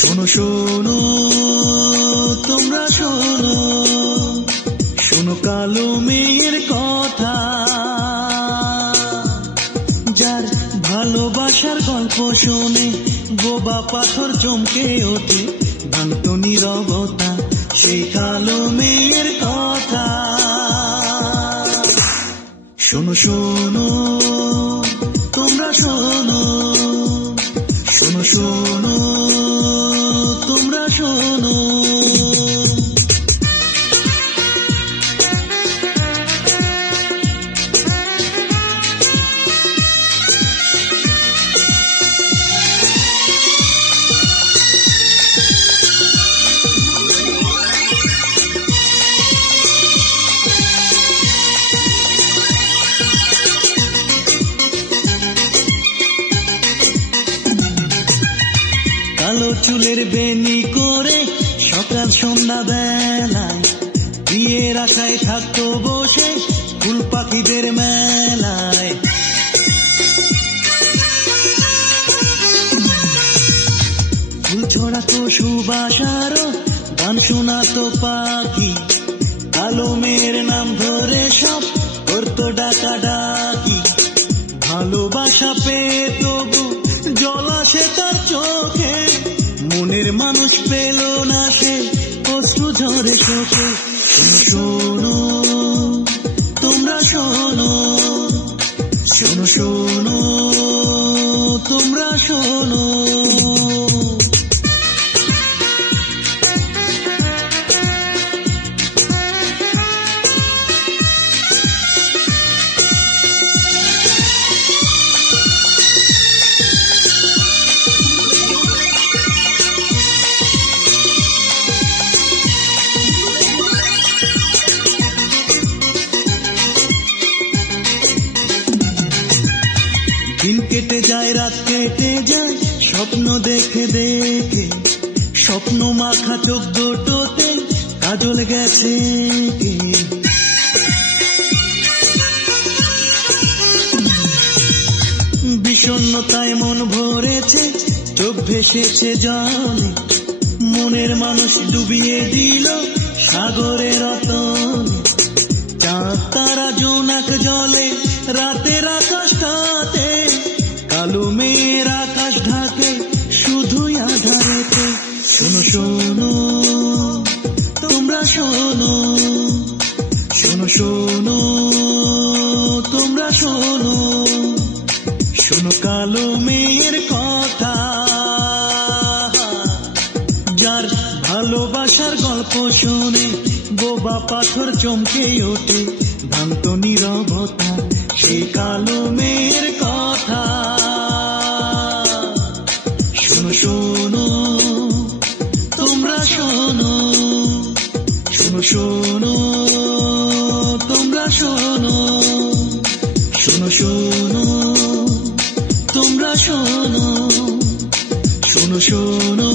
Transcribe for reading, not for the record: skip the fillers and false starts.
শোনো শোনো তোমরা শোনো, শোনো কালো মেয়ের কথা, যার ভালোবাসার গল্প শোনে বোবা পাথর চমকে ওঠে, ভাঙত নীরবতা সেই কালো মেয়ের কথা। শোনো শোনো তোমরা শোনো, শোনো শোনো তোমরা শোনো। কালো চুলের বেনি করে সকাল সন্ধ্যা বেলায় বিয়ের আশায় থাকতো বসে ফুল পাখিদের মেলায়। ফুল ছড়াতো সুবাস আরো গান শোনাতো পাখি, কালো মেয়ের নাম ধরে সব করতো ডাকা ডাকি। ভালোবাসা পেয়ে তবু জল আসে তার চোখে, মনের মানুষ পেল না সে অশ্রু ঝরে চোখে। শোনো তোমরা শোনো, শোনো শোনো তোমরা শোনো। দিন কেটে যায় রাত কেটে যায় স্বপ্ন দেখে দেখে, স্বপ্ন মাখা চোখ দুটোতে কাজল গেছে কে। বিষণ্ণতায় মন ভরেছে চোখ ভেসেছে জলে, মনের মানুষ ডুবিয়ে দিল সাগরের রতনে। চাঁদ তারা জোনাক জলে রাতের আকাশটাতে, কালো মেয়ের আকাশ ঢাকে শুধুই আধারেতে। শোনো শোনো তোমরা শোনো, শোনো শোনো তোমরা শোনো, শোনো কালো মেয়ের কথা, যার ভালোবাসার গল্প শোনে বোবা পাথর চমকে ওঠে, ভাঙত নীরবতা সেই কালো মেয়ের কথা। শোনো শোনো তোমরা শোনো, শোনো শোনো তোমরা শোনো, শোনো শোনো তোমরা শোনো, শোনো শোনো।